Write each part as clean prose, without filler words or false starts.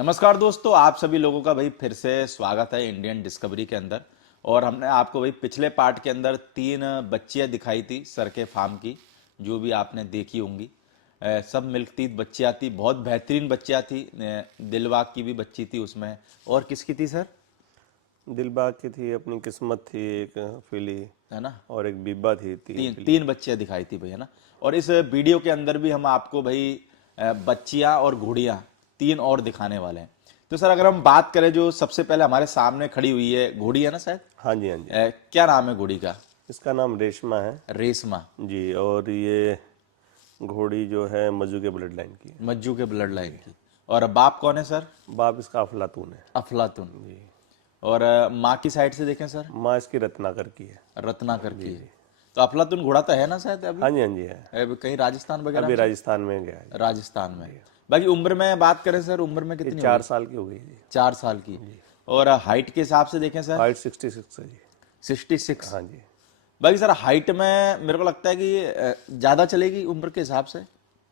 नमस्कार दोस्तों, आप सभी लोगों का भाई फिर से स्वागत है इंडियन डिस्कवरी के अंदर। और हमने आपको भाई पिछले पार्ट के अंदर 3 बच्चियां दिखाई थी सर के फार्म की, जो भी आपने देखी होंगी। सब मिल्क टीथ बच्चियां थी, बहुत बेहतरीन बच्चियां थी। दिलबाग की भी बच्ची थी उसमें। और किसकी थी सर? दिलबाग की थी, अपनी किस्मत थी एक फिली, है ना? और एक बीबा थी, तीन तीन फिली। तीन बच्चियां दिखाई थी भाई, है ना? और इस वीडियो के अंदर भी हम आपको भाई बच्चियां और घोड़ियां तीन और दिखाने वाले हैं। तो सर अगर हम बात करें, जो सबसे पहले हमारे सामने खड़ी हुई है घोड़ी, है ना शायद? हाँ जी, हाँ जी। क्या नाम है घोड़ी का? इसका नाम रेशमा है रेशमा। जी। और ये घोड़ी जो है मज्जू के ब्लड लाइन की है मज्जू के ब्लड लाइन जी। की। और बाप कौन है सर? बाप इसका अफलातून है अफलातुन। जी। और माँ की साइड से देखें सर? माँ इसकी रत्नाकर की है रत्नाकर की जी है। जी। तो अफलातुन घोड़ा तो है ना शायद अभी? हाँ जी, हाँ जी है। कहीं राजस्थान वगैरह अभी में? राजस्थान में गया है जी। राजस्थान में। बाकी उम्र में बात करें सर, उम्र में ये कितनी होगी? 4 साल की हो गई जी। 4 साल की। जी। और हाइट के हिसाब से देखें सर? हाइट 66 है जी। 66। हाँ जी। बाकी सर हाइट में मेरे को लगता है कि ज्यादा चलेगी उम्र के हिसाब से।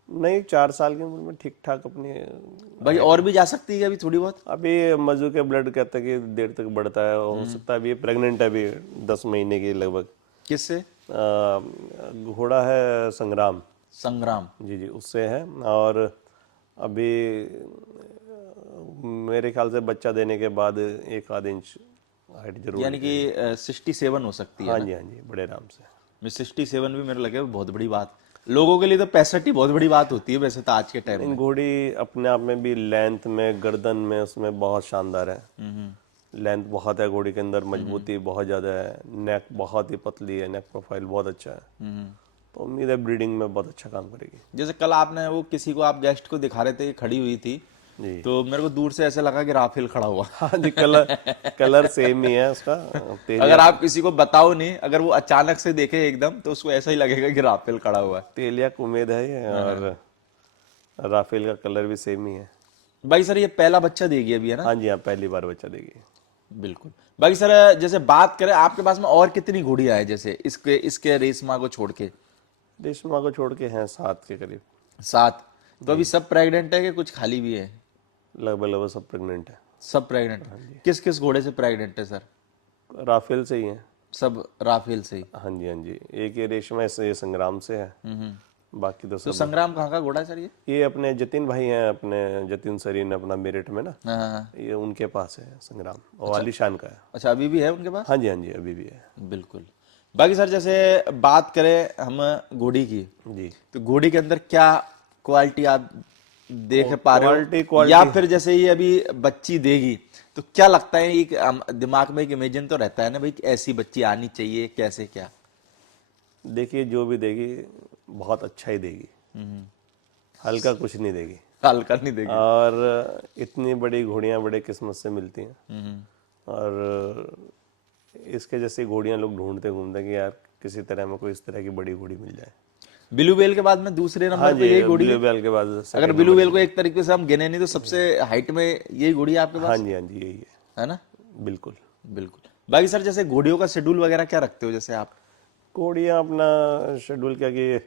नहीं, 4 साल की उम्र में ठीक ठाक अपनी बाकी हाइट और है। भी जा सकती है अभी थोड़ी बहुत। अभी मजू के ब्लड कहते हैं कि देर तक बढ़ता है, हो सकता है अभी प्रेग्नेंट है, अभी 10 महीने की लगभग। किससे? घोड़ा है संग्राम संग्राम। जी जी, उससे है। और अभी मेरे ख्याल से बच्चा देने के बाद 1 आध इंच हाइट जरूर यानी कि जाएगी। 67 हो सकती है हाँ ना? जी, हाँ जी, बड़े आराम से। 67 भी मेरे लगे बहुत बड़ी बात। लोगों के लिए तो 65 ही बहुत बड़ी बात होती है वैसे तो आज के टाइम नहीं, में। घोड़ी अपने आप में भी लेंथ में, गर्दन में, उसमें बहुत शानदार है। लेंथ बहुत है घोड़ी के अंदर, मजबूती बहुत ज़्यादा है, नेक बहुत ही पतली है, नेक प्रोफाइल बहुत अच्छा है। तो उम्मीद है ब्रीडिंग में बहुत अच्छा काम करेगी जैसे कल आपने वो किसी को आप गेस्ट को दिखा रहे थे, खड़ी हुई थी, जी। तो मेरे को दूर से ऐसे लगा कि राफेल खड़ा हुआ। हाँ जी, कलर कलर सेम ही है उसका। तेलिया अगर आप किसी को बताओ नहीं, अगर वो अचानक से देखे एकदम, तो उसको ऐसा ही लगेगा कि राफेल खड़ा हुआ है। तेलिया उम्मीद है ये, और राफेल का कलर भी सेम ही है। भाई सर ये पहला बच्चा देगी अभी, है ना? हाँ जी, हाँ, पहली बार बच्चा देगी। बिल्कुल। बाकी सर जैसे बात करें आपके पास में और कितनी घोड़ियां हैं, जैसे इसके इसके रेशमा को छोड़ के? रेशमा को छोड़ के हैं 7 के करीब। 7। तो अभी जी, सब प्रेग्नेंट है कि कुछ खाली भी है? लगभग लगभग सब प्रेग्नेंट है। सब प्रेग्नेंट। किस किस घोड़े से प्रेग्नेंट है सर? राफेल से ही है। सब राफेल से ही। हाँ जी, हाँ जी। एक ये रेशमा से, ये संग्राम से है। बाकी तो तो सब संग्राम कहाँ का घोड़ा है सर ये? ये अपने जतिन भाई हैं, अपने जतिन सरीन अपना मेरठ में ना, हाँ हाँ हाँ। ये उनके पास है संग्राम, और अच्छा। आलीशान का है। अच्छा अभी भी है उनके पास? हाँ जी, हाँ जी, अभी भी है। बिल्कुल। बाकी सर जैसे बात करें हम घोड़ी की, जी। तो घोड़ी के अंदर क्या क्वालिटी आप देख पा रहे हो? क्वालिटी या क्वालिटी फिर जैसे ये अभी बच्ची देगी, तो क्या लगता है, एक दिमाग में एक इमेजिन तो रहता है ना भाई कि ऐसी बच्ची आनी चाहिए, कैसे क्या? देखिए, जो भी देगी बहुत अच्छा ही देगी, हल्का कुछ नहीं देगी। हल्का नहीं देगी। और इतनी बड़ी घोड़ियाँ बड़े किस्मत से मिलती हैं। और इसके जैसी घोड़ियाँ लोग ढूंढते घूमते कि यार किसी तरह में कोई इस तरह की बड़ी घोड़ी मिल जाए। ब्लू वेल के बाद में दूसरे हाँ नंबर पे जी, यही घोड़ी ब्लू है? बैल के बाद अगर सेकंड ब्लू नंबर वेल को यही है। एक तरीके से हम गिने नहीं, तो सबसे हाइट में यही घोड़ी है आपके हाँ पास, जी, हाँ जी, यही है ना? है, बिल्कुल। बिल्कुल। बाकी सर जैसे घोड़ियों का शेड्यूल वगैरह क्या रखते हो जैसे आप? घोड़ियाँ अपना शेड्यूल क्या कि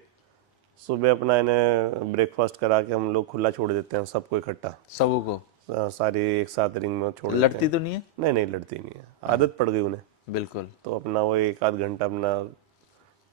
सुबह अपना इन्हें ब्रेकफास्ट करा के हम लोग खुला छोड़ देते हैं, सबको इकट्ठा। सबों को? सारी एक साथ रिंग में छोड़ देते लड़ती हैं। तो नहीं है? नहीं नहीं, लड़ती नहीं है, आदत पड़ गई उन्हें। बिल्कुल। तो अपना वो 1 आध घंटा अपना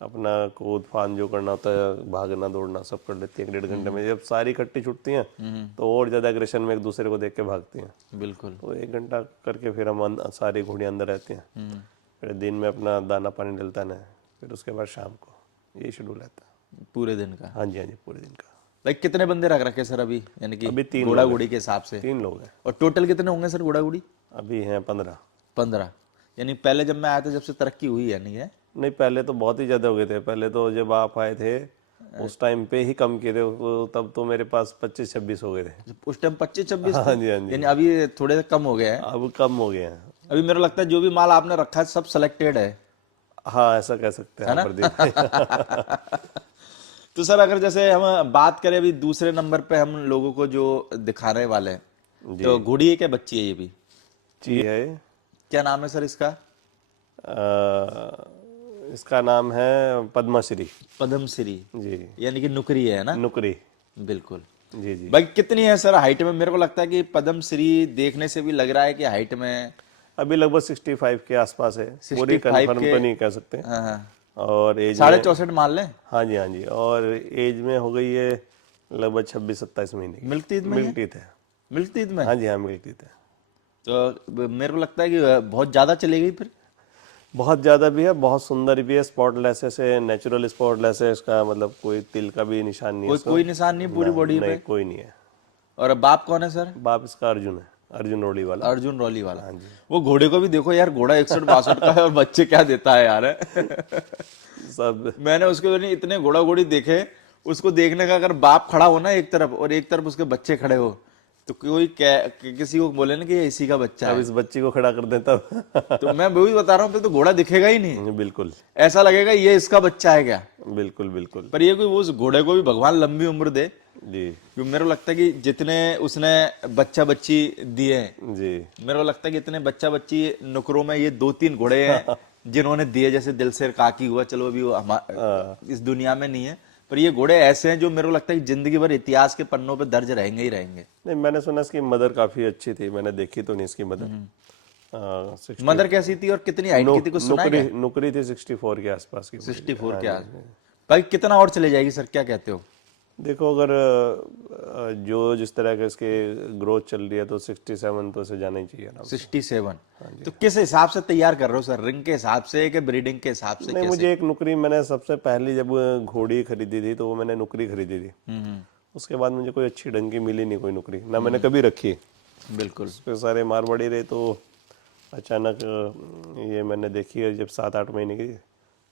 अपना कूद फान जो करना होता है, भागना दौड़ना सब कर लेती हैं 1 डेढ़ घंटे में। जब सारी इकट्ठी छुटती हैं तो और ज़्यादा एग्रेशन में एक दूसरे को देख के भागती हैं। बिल्कुल। तो 1 घंटा करके फिर हम सारी घोड़ियाँ अंदर रहती हैं। फिर दिन में अपना दाना पानी डलता है, फिर उसके बाद शाम को, यही शेड्यूल रहता है। पूरे दिन का? हाँ जी, हाँ जी, पूरे दिन का। भाई कितने बंदे रख रखे सर अभी, यानी कि अभी 3 घोड़ा लोग हैं। घोड़ी के हिसाब से? 3 लोग हैं। और टोटल कितने होंगे सर घोड़ा घोड़ी? अभी हैं 15। 15? यानी पहले जब मैं आया था, जब से तरक्की हुई है, नहीं है? नहीं, पहले तो बहुत ही ज़्यादा हो गए थे। पहले तो जब आप आए थे उस टाइम पे ही कम किए थे, तब तो मेरे पास 25-26 हो गए थे। उस टाइम 25-26 थे? हाँ जी, हाँ जी। यानी अभी थोड़े कम हो गए हैं? अब कम हो गए हैं। अभी मेरा लगता है जो भी माल आपने रखा है सब सेलेक्टेड है हाँ, ऐसा कह सकते हैं है आप ना? प्रदीप भाई। तो सर अगर जैसे हम बात करें अभी दूसरे नंबर पे हम लोगों को जो दिखाने वाले हैं, जी। तो घोड़ी है क्या बच्ची है ये भी? जी है। क्या नाम है सर इसका? इसका नाम है पद्माश्री। पद्मश्री। जी। यानी कि नुकरी है ना? नुकरी। बिल्कुल। जी जी। भाई कितनी है सर हाइट में? मेरे को लगता है कि पद्म श्री देखने से भी लग रहा है कि हाइट में अभी लगभग 65 के आसपास है, पूरी 65 कंफर्म के। तो नहीं कह सकते। हाँ हाँ, और एज साढ़े में, 64 मान लें। हाँ जी हाँ जी, और एज में हो गई है लगभग 26-27 महीने की। मिल्क टीथ में ही है? मिल्क टीथ है। मिल्क टीथ में? हाँ जी हाँ, मिल्क टीथ है। तो मेरे को लगता है कि बहुत ज्यादा चलेगी फिर। बहुत ज़्यादा भी है, बहुत सुंदर भी है, स्पॉटलेस है, नेचुरल स्पॉटलेस है, इसका मतलब कोई तिल का भी निशान नहीं है कोई इसको। कोई निशान नहीं पूरी बॉडी नहीं, पे? कोई नहीं है। और बाप कौन है सर? बाप इसका अर्जुन है, अर्जुन रोड़ी वाला। अर्जुन रॉली वाला। हाँ जी। वो घोड़े को भी देखो यार, घोड़ा 61-62 का है और बच्चे क्या देता है यार। सब मैंने उसके नहीं इतने घोड़ा घोड़ी देखे, उसको देखने का अगर बाप खड़ा हो ना एक तरफ और एक तरफ उसके बच्चे खड़े हो, तो कोई किसी को बोले ना कि ये इसी का बच्चा अब है। इस बच्ची को खड़ा कर दें तब। तो मैं वही बता रहा हूँ, फिर तो घोड़ा दिखेगा ही नहीं, बिल्कुल ऐसा लगेगा ये इसका बच्चा है क्या। बिल्कुल बिल्कुल। पर ये कोई वो उस घोड़े को भी भगवान लंबी उम्र दे, जी क्योंकि मेरे को लगता है कि जितने उसने बच्चा बच्ची दिए हैं, जी। मेरे को लगता है कि इतने बच्चा बच्ची नुकरों में ये 2-3 घोड़े हैं जिन्होंने दिए। जैसे दिलशेर काकी हुआ, चलो अभी वो इस दुनिया में नहीं है, पर ये घोड़े ऐसे हैं जो मेरे को लगता है कि जिंदगी भर इतिहास के पन्नों पे दर्ज रहेंगे ही रहेंगे। नहीं, मैंने सुना इसकी मदर काफ़ी अच्छी थी, मैंने देखी तो नहीं इसकी मदर। मदर कैसी थी और कितनी हाइट की थी, कुछ सुना है नुकरी क्या? नुकरी थी 64 के आसपास की। 64 हाँ के जी। आस भाई कितना और चले जाएगी सर, क्या कहते हो? देखो, अगर जो जिस तरह के इसके ग्रोथ चल रही है तो 67 तो इसे जाना ही चाहिए ना। 67? तो किस हिसाब से तैयार कर रहे हो सर, रिंग के हिसाब से कि ब्रीडिंग के हिसाब से, नहीं, कैसे? मुझे एक नुकरी, मैंने सबसे पहली जब घोड़ी खरीदी थी तो वो मैंने नुकरी खरीदी थी। उसके बाद मुझे कोई अच्छी ढंग की मिली नहीं कोई नुकरी, ना मैंने कभी रखी। बिल्कुल। उस पे सारे मारवाड़ी रहे, तो अचानक ये मैंने देखी है जब 7-8 महीने की,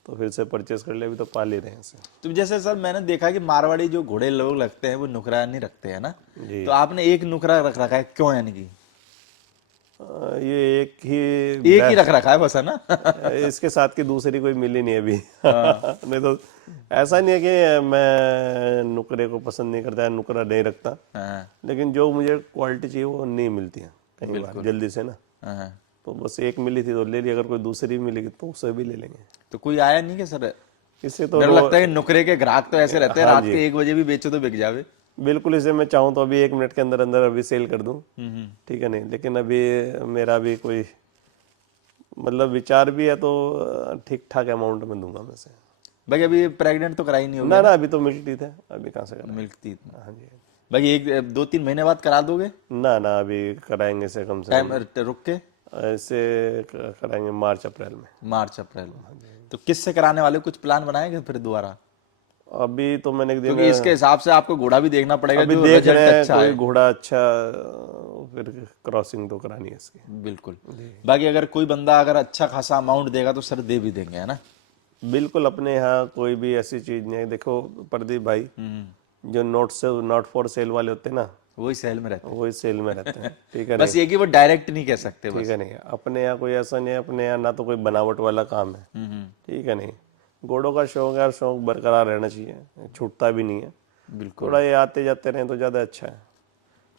तो फिर से परचेस कर लिया। अभी तो पाल ही रहे हैं इसे। तो जैसे सर मैंने देखा कि मारवाड़ी जो घोड़े लोग लगते हैं वो नुकरा नहीं रखते हैं ना, जी। तो आपने एक नुकरा रख रखा है, क्यों? यानी कि ये एक ही एक ही रख रखा है बस, है ना? इसके साथ की दूसरी कोई मिली नहीं अभी। नहीं तो ऐसा नहीं है कि मैं नुकरे को पसंद नहीं करता, नुकरा नहीं रखता, हाँ, लेकिन जो मुझे क्वालिटी चाहिए वो नहीं मिलती है कई बार जल्दी से ना। हाँ। तो बस एक मिली थी तो ले ली, अगर कोई दूसरी मिलेगी तो उसे भी ले लेंगे। तो कोई आया नहीं कि सर? इससे तो मेरे को लगता है कि नुकरे के ग्राहक तो ऐसे रहते हैं, हाँ रात जी। के 1 बजे भी बेचो तो बिक जावे। बिल्कुल, इसे मैं चाहूँ तो अभी 1 मिनट के अंदर अंदर अभी सेल कर दूं, ठीक है नहीं, लेकिन अभी मेरा भी कोई मतलब विचार भी है, तो ठीक ठाक अमाउंट में दूंगा मैं से। भाई अभी प्रेग्नेंट तो कराई नहीं होगी ना ना, अभी तो मिल्क टीथ है, अभी कहाँ से कराएं। Milk teeth? हाँ जी। भाई 1-2-3 महीने बाद करा दोगे? ना ना, अभी कराएंगे से कम से टाइम कम, रुक के? ऐसे कराएंगे मार्च अप्रैल में। मार्च अप्रैल में? तो किससे कराने वाले हो? कुछ प्लान बनाएंगे फिर दोबारा? अभी तो मैंने एक दिन, क्योंकि इसके हिसाब से आपको घोड़ा भी देखना पड़ेगा अभी जो देख रिजल्ट रहे हैं अच्छा कोई है। घोड़ा अच्छा, फिर क्रॉसिंग तो करानी है इसकी। बिल्कुल। बाकी अगर कोई बंदा अगर अच्छा खासा अमाउंट देगा तो सर दे भी देंगे, है ना? बिल्कुल, अपने यहाँ कोई भी ऐसी चीज नहीं है। देखो प्रदीप भाई, जो नॉट फॉर सेल वाले होते हैं ना, वही सेल में रहते वही सेल में रहते हैं, ठीक है हैं। नहीं। बस ये कि वो डायरेक्ट नहीं कह सकते ठीक बस। है नहीं, अपने यहाँ कोई ऐसा नहीं है, अपने यहाँ ना तो कोई बनावट वाला काम है, ठीक है नहीं। घोड़ों का शौक है, और शौक बरकरार रहना चाहिए, छूटता भी नहीं है। बिल्कुल। थोड़ा ये आते जाते रहें तो ज़्यादा अच्छा है।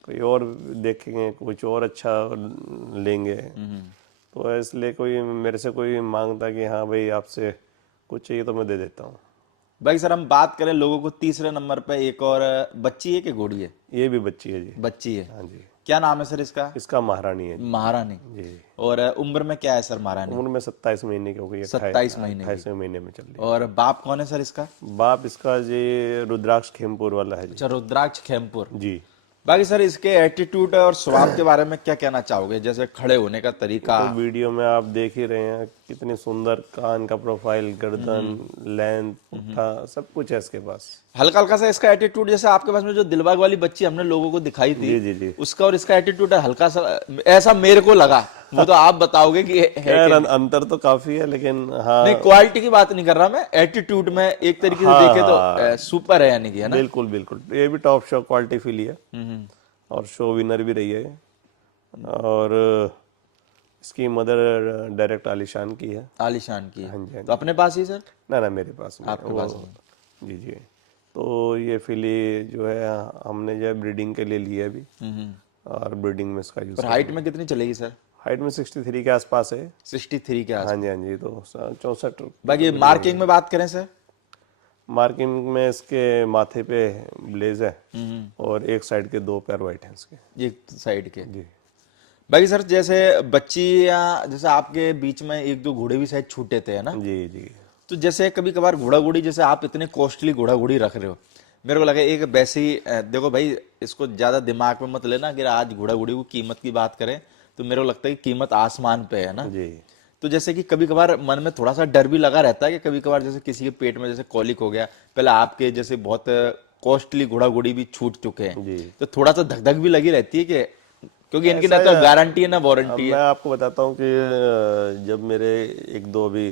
कोई और देखेंगे, कुछ और अच्छा लेंगे, तो इसलिए कोई मेरे से कोई मांगता कि हाँ भाई आपसे कुछ चाहिए तो मैं दे देता हूँ। भाई सर हम बात करें लोगों को, तीसरे नंबर पे एक और बच्ची है कि घोड़ी है? ये भी बच्ची है जी। बच्ची है। हाँ जी। क्या नाम है सर इसका? इसका महारानी है जी। महारानी। जी। और उम्र में क्या है सर महारानी? उम्र में 27 महीने की हो गई, 27 महीने की। 28वें महीने में चल रही और बाप कौन है सर इसका? है। बाप इसका जी रुद्राक्ष खेमपुर वाला है जी। अच्छा, रुद्राक्ष खेमपुर। जी। बाकी सर इसके एटीट्यूड और स्वभाव के बारे में क्या कहना चाहोगे? जैसे खड़े होने का तरीका। तो वीडियो में आप देख ही रहे हैं कितनी सुंदर कान का प्रोफाइल, गर्दन, लेंथ, पुट्ठा, सब कुछ है इसके पास। हल्का हल्का सा इसका एटीट्यूड, जैसे आपके पास में जो दिलबाग वाली बच्ची हमने लोगों को दिखाई थी, जी जी जी। उसका और इसका एटीट्यूड हल्का सा ऐसा मेरे को लगा। वो तो आप बताओगे कि है खैर अंतर तो काफी है, लेकिन हाँ। नहीं, क्वालिटी की बात नहीं कर रहा मैं, एटीट्यूड में एक तरीके से देखे तो सुपर है, यानी कि, है ना? बिल्कुल बिल्कुल, ये भी टॉप शो क्वालिटी फिली है, और शो विनर भी रही है ये। और इसकी मदर डायरेक्ट आलिशान की है। आलिशान की है। हाँ जी, हाँ तो अपने पास ही सर? ना ना, मेरे पास नहीं, आपके पास नहीं। जी जी। तो ये फिली जो है हमने जो है ब्रीडिंग के लिए लिया है अभी, और ब्रीडिंग में इसका यूज। पर हाइट में कितनी चलेगी सर? हाइट में 63 के आसपास है। 63 के आस। हाँ जी हाँ जी। तो 64। बाकी मार्किंग में बात करें सर? मार्किंग में इसके माथे पे ब्लेज है और एक साइड के 2 पैर वाइट हैं इसके। एक साइड के। जी बाकी सर जैसे बच्ची या जैसे आपके बीच में एक दो घोड़े भी शायद छूटे थे, है ना? जी जी। तो जैसे कभी कभार घोड़ा घोड़ी, जैसे आप इतने कॉस्टली घोड़ा घोड़ी रख रहे हो, मेरे को लगा एक वैसी देखो भाई, इसको ज्यादा दिमाग में मत लेना कि आज घोड़ा घोड़ी की कीमत की बात करें तो मेरे को लगता है कि कीमत आसमान पे है ना। जी तो जैसे कि कभी कभार मन में थोड़ा सा डर भी लगा रहता है कि कभी कभार जैसे किसी के पेट में जैसे कॉलिक हो गया, पहले आपके जैसे बहुत कॉस्टली घोड़ा घोड़ी भी छूट चुके हैं, जी। तो थोड़ा सा धक धक भी लगी रहती है कि क्योंकि इनकी ना ऐसा तो गारंटी है ना अब वारंटी मैं है। आपको बताता हूँ कि जब मेरे एक दो अभी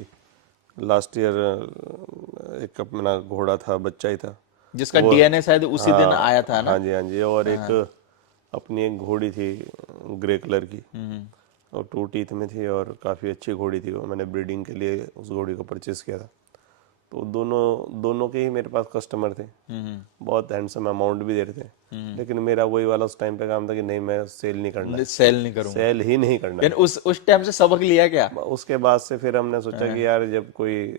लास्ट ईयर एक अपना घोड़ा था, बच्चा ही था जिसका वो। डीएनए शायद उसी दिन आया था ना। हाँ जी हाँ जी। और एक अपनी एक घोड़ी थी ग्रे कलर की, और 2 टीथ में थी और काफ़ी अच्छी घोड़ी थी वो। मैंने ब्रीडिंग के लिए उस घोड़ी को परचेस किया था। तो दोनों दोनों के ही मेरे पास कस्टमर थे, बहुत हैंडसम अमाउंट भी दे रहे थे। लेकिन मेरा वही वाला उस टाइम पे काम था कि नहीं, मैं सेल नहीं करना है, सेल नहीं करूंगा। सेल ही नहीं करना यानी है। उस टाइम से सबक लिया क्या? उसके बाद से फिर हमने सोचा कि यार जब कोई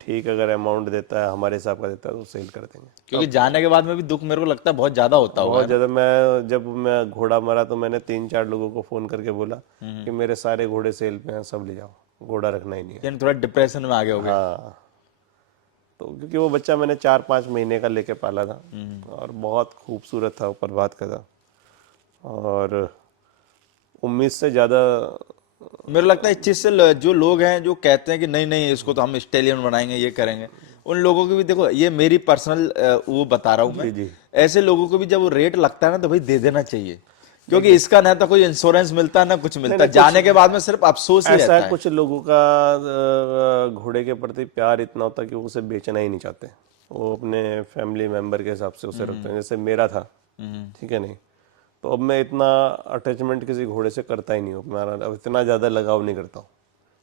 ठीक अगर अमाउंट देता है, हमारे हिसाब का देता है, तो सेल कर देंगे। क्योंकि जाने के बाद में भी दुख मेरे को लगता है बहुत ज्यादा होता होगा, बहुत है ना? ज़्यादा। मैं जब मैं घोड़ा मरा तो मैंने 3-4 लोगों को फ़ोन करके बोला कि मेरे सारे घोड़े सेल पे हैं, सब ले जाओ, घोड़ा रखना ही नहीं है। यानी थोड़ा डिप्रेशन में आ गए हो गए। हाँ। तो क्योंकि वो बच्चा मैंने 4-5 महीने का लेके पाला था और बहुत खूबसूरत था, वो प्रभात का था, और उम्मीद से ज़्यादा। मेरे को लगता है इस चीज से जो लोग हैं जो कहते हैं कि नहीं नहीं इसको तो हम स्टेलियन बनाएंगे, ये करेंगे, उन लोगों की भी देखो, ये मेरी पर्सनल वो बता रहा हूँ मैं, जी जी। ऐसे लोगों को भी जब वो रेट लगता है ना तो भाई दे देना चाहिए, क्योंकि इसका ना तो कोई इंश्योरेंस मिलता है ना कुछ नहीं मिलता नहीं, है, कुछ जाने के बाद में सिर्फ अफसोस ही ऐसा है, रहता है। कुछ लोगों का घोड़े के प्रति प्यार इतना होता है कि वो उसे बेचना ही नहीं चाहते। वो अपने फैमिली मेंबर के हिसाब से उसे रखते हैं, जैसे मेरा था, ठीक है नहीं। तो अब मैं इतना अटैचमेंट किसी घोड़े से करता ही नहीं हूँ, मैं अब इतना ज़्यादा लगाव नहीं करता हूँ,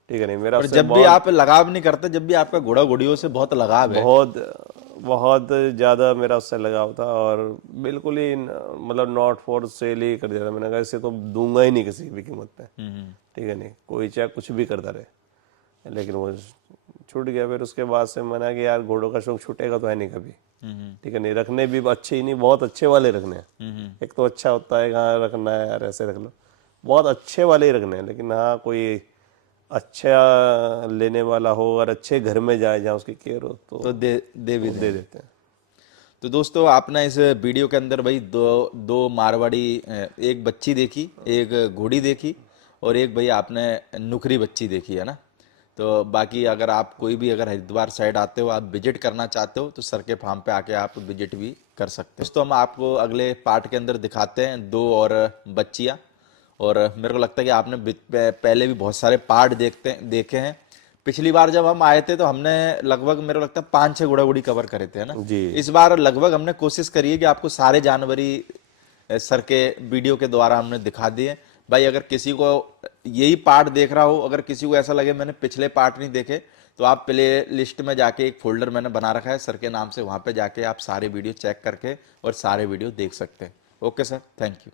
ठीक है नहीं। मेरा और उससे जब भी बहुत आप लगाव नहीं करते, जब भी आपका घोड़ा घोड़ियों से बहुत लगाव है, बहुत बहुत ज़्यादा मेरा उससे लगाव था, और बिल्कुल ही मतलब नॉट फॉर सेल ही कर दिया था। मैंने कहा इसे तो दूंगा ही नहीं किसी भी कीमत पे, ठीक है नहीं, कोई चाहे कुछ भी करता रहे। लेकिन वो छूट गया। फिर उसके बाद से मैंने कि यार घोड़ों का शौक छूटेगा तो है नहीं कभी, ठीक है नहीं। रखने भी अच्छे ही नहीं, बहुत अच्छे वाले रखने हैं। एक तो अच्छा होता है कहाँ रखना है यार, ऐसे रख लो, बहुत अच्छे वाले ही रखने हैं। लेकिन हाँ, कोई अच्छा लेने वाला हो और अच्छे घर में जाए जहाँ उसकी केयर हो, तो दे भी दे देते हैं। तो दोस्तों आपने इस वीडियो के अंदर भाई दो दो मारवाड़ी, एक बच्ची देखी, एक घोड़ी देखी, और एक भाई आपने नुकरी बच्ची देखी, है ना? तो बाकी अगर आप कोई भी अगर हरिद्वार साइड आते हो, आप विजिट करना चाहते हो, तो सर के फार्म पे आके आप विजिट भी कर सकते हो। दोस्तों हम आपको अगले पार्ट के अंदर दिखाते हैं दो और बच्चियाँ, और मेरे को लगता है कि आपने पहले भी बहुत सारे पार्ट देखे हैं। पिछली बार जब हम आए थे तो हमने लगभग मेरे को लगता है 5-6 घोड़ा घोड़ी कवर करे थे, है ना? जी इस बार लगभग हमने कोशिश करी है कि आपको सारे जानवर ही सर के वीडियो के द्वारा हमने दिखा दिए। भाई अगर किसी को यही पार्ट देख रहा हो, अगर किसी को ऐसा लगे मैंने पिछले पार्ट नहीं देखे, तो आप प्ले लिस्ट में जाके एक फोल्डर मैंने बना रखा है सर के नाम से, वहां पे जाके आप सारे वीडियो चेक करके और सारे वीडियो देख सकते हैं। Okay sir, thank you.